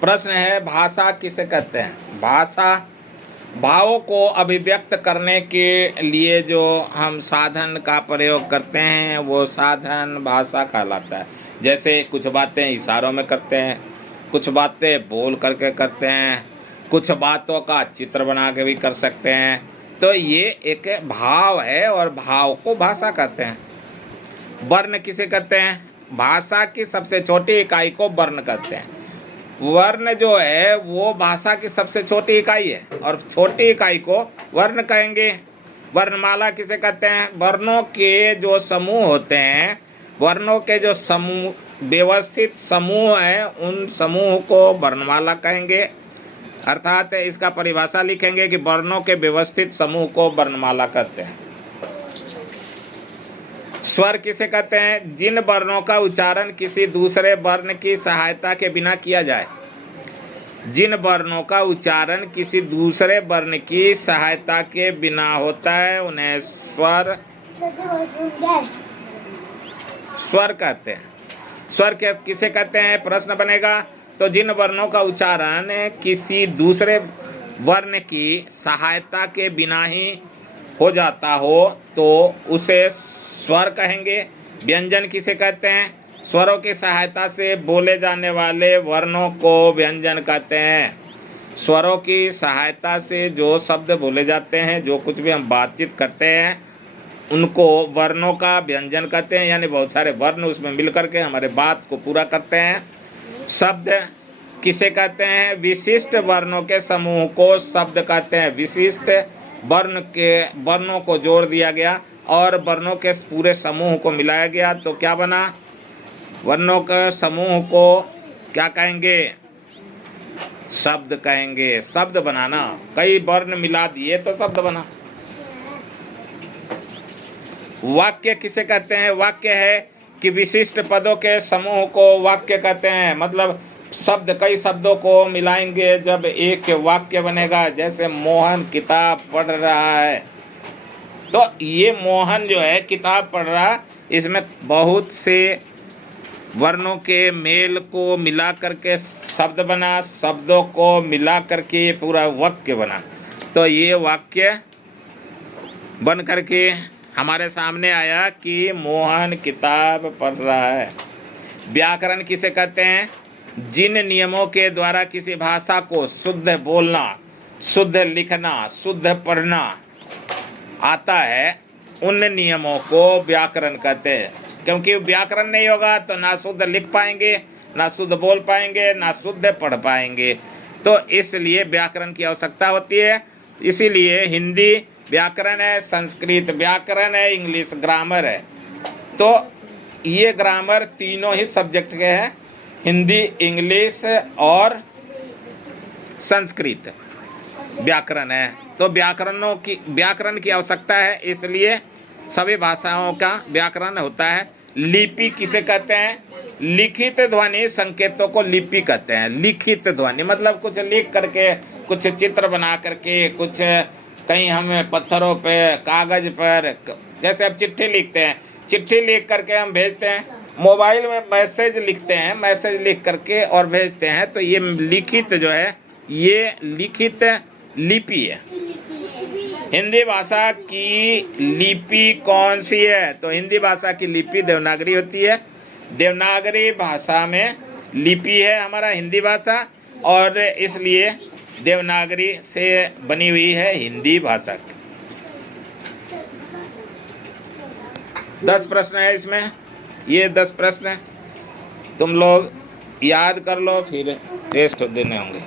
प्रश्न है, भाषा किसे कहते हैं? भाषा भावों को अभिव्यक्त करने के लिए जो हम साधन का प्रयोग करते हैं वो साधन भाषा कहलाता है। जैसे कुछ बातें इशारों में करते हैं, कुछ बातें बोल करके करते हैं, कुछ बातों का चित्र बना के भी कर सकते हैं। तो ये एक भाव है और भाव को भाषा कहते हैं। वर्ण किसे कहते हैं? भाषा की सबसे छोटी इकाई को वर्ण कहते हैं। वर्ण जो है वो भाषा की सबसे छोटी इकाई है और छोटी इकाई को वर्ण कहेंगे। वर्णमाला किसे कहते हैं? वर्णों के जो समूह होते हैं, वर्णों के जो समूह व्यवस्थित समूह हैं, उन समूह को वर्णमाला कहेंगे। अर्थात इसका परिभाषा लिखेंगे कि वर्णों के व्यवस्थित समूह को वर्णमाला कहते हैं। स्वर किसे कहते हैं? जिन वर्णों का उच्चारण किसी दूसरे वर्ण की सहायता के बिना किया जाए। जिन वर्णों का उच्चारण किसी दूसरे वर्ण की सहायता के बिना होता है उन्हें स्वर कहते हैं। स्वर किसे कहते हैं? प्रश्न बनेगा तो जिन वर्णों का उच्चारण किसी दूसरे वर्ण की सहायता के बिना ही हो जाता हो तो उसे स्वर कहेंगे। व्यंजन किसे कहते हैं? स्वरों की सहायता से बोले जाने वाले वर्णों को व्यंजन कहते हैं। स्वरों की सहायता से जो शब्द बोले जाते हैं, जो कुछ भी हम बातचीत करते हैं, उनको वर्णों का व्यंजन कहते हैं। यानी बहुत सारे वर्ण उसमें मिल करके हमारे बात को पूरा करते हैं। शब्द किसे कहते हैं? विशिष्ट वर्णों के समूह को शब्द कहते हैं। विशिष्ट वर्णों को जोड़ दिया गया और वर्णों के पूरे समूह को मिलाया गया तो क्या बना? वर्णों के समूह को क्या कहेंगे? शब्द कहेंगे। शब्द बनाना, कई वर्ण मिला दिए तो शब्द बना। वाक्य किसे कहते हैं? वाक्य है कि विशिष्ट पदों के समूह को वाक्य कहते हैं। मतलब शब्द, कई शब्दों को मिलाएंगे जब एक वाक्य बनेगा। जैसे मोहन किताब पढ़ रहा है, तो ये मोहन जो है किताब पढ़ रहा, इसमें बहुत से वर्णों के मेल को मिला करके शब्द बना, शब्दों को मिला करके पूरा वाक्य बना। तो ये वाक्य बन करके हमारे सामने आया कि मोहन किताब पढ़ रहा है। व्याकरण किसे कहते हैं? जिन नियमों के द्वारा किसी भाषा को शुद्ध बोलना, शुद्ध लिखना, शुद्ध पढ़ना आता है, उन नियमों को व्याकरण कहते हैं। क्योंकि व्याकरण नहीं होगा तो ना शुद्ध लिख पाएंगे, ना शुद्ध बोल पाएंगे, ना शुद्ध पढ़ पाएंगे। तो इसलिए व्याकरण की आवश्यकता होती है। इसीलिए हिंदी व्याकरण है, संस्कृत व्याकरण है, इंग्लिश ग्रामर है। तो ये ग्रामर तीनों ही सब्जेक्ट के हैं, हिंदी, इंग्लिश और संस्कृत व्याकरण है। तो व्याकरण की आवश्यकता है, इसलिए सभी भाषाओं का व्याकरण होता है। लिपि किसे कहते हैं? लिखित ध्वनि संकेतों को लिपि कहते हैं। लिखित ध्वनि मतलब कुछ लिख करके, कुछ चित्र बना करके, कुछ कहीं हमें पत्थरों पे, कागज पर, जैसे अब चिट्ठी लिखते हैं, चिट्ठी लिख करके हम भेजते हैं। मोबाइल में मैसेज लिखते हैं, मैसेज लिख करके और भेजते हैं। तो ये लिखित जो है, ये लिखित लिपि है। हिंदी भाषा की लिपि कौन सी है? तो हिंदी भाषा की लिपि देवनागरी होती है। देवनागरी भाषा में लिपि है हमारा हिंदी भाषा, और इसलिए देवनागरी से बनी हुई है हिंदी भाषा। 10 प्रश्न है इसमें, ये 10 प्रश्न तुम लोग याद कर लो, फिर टेस्ट देने होंगे।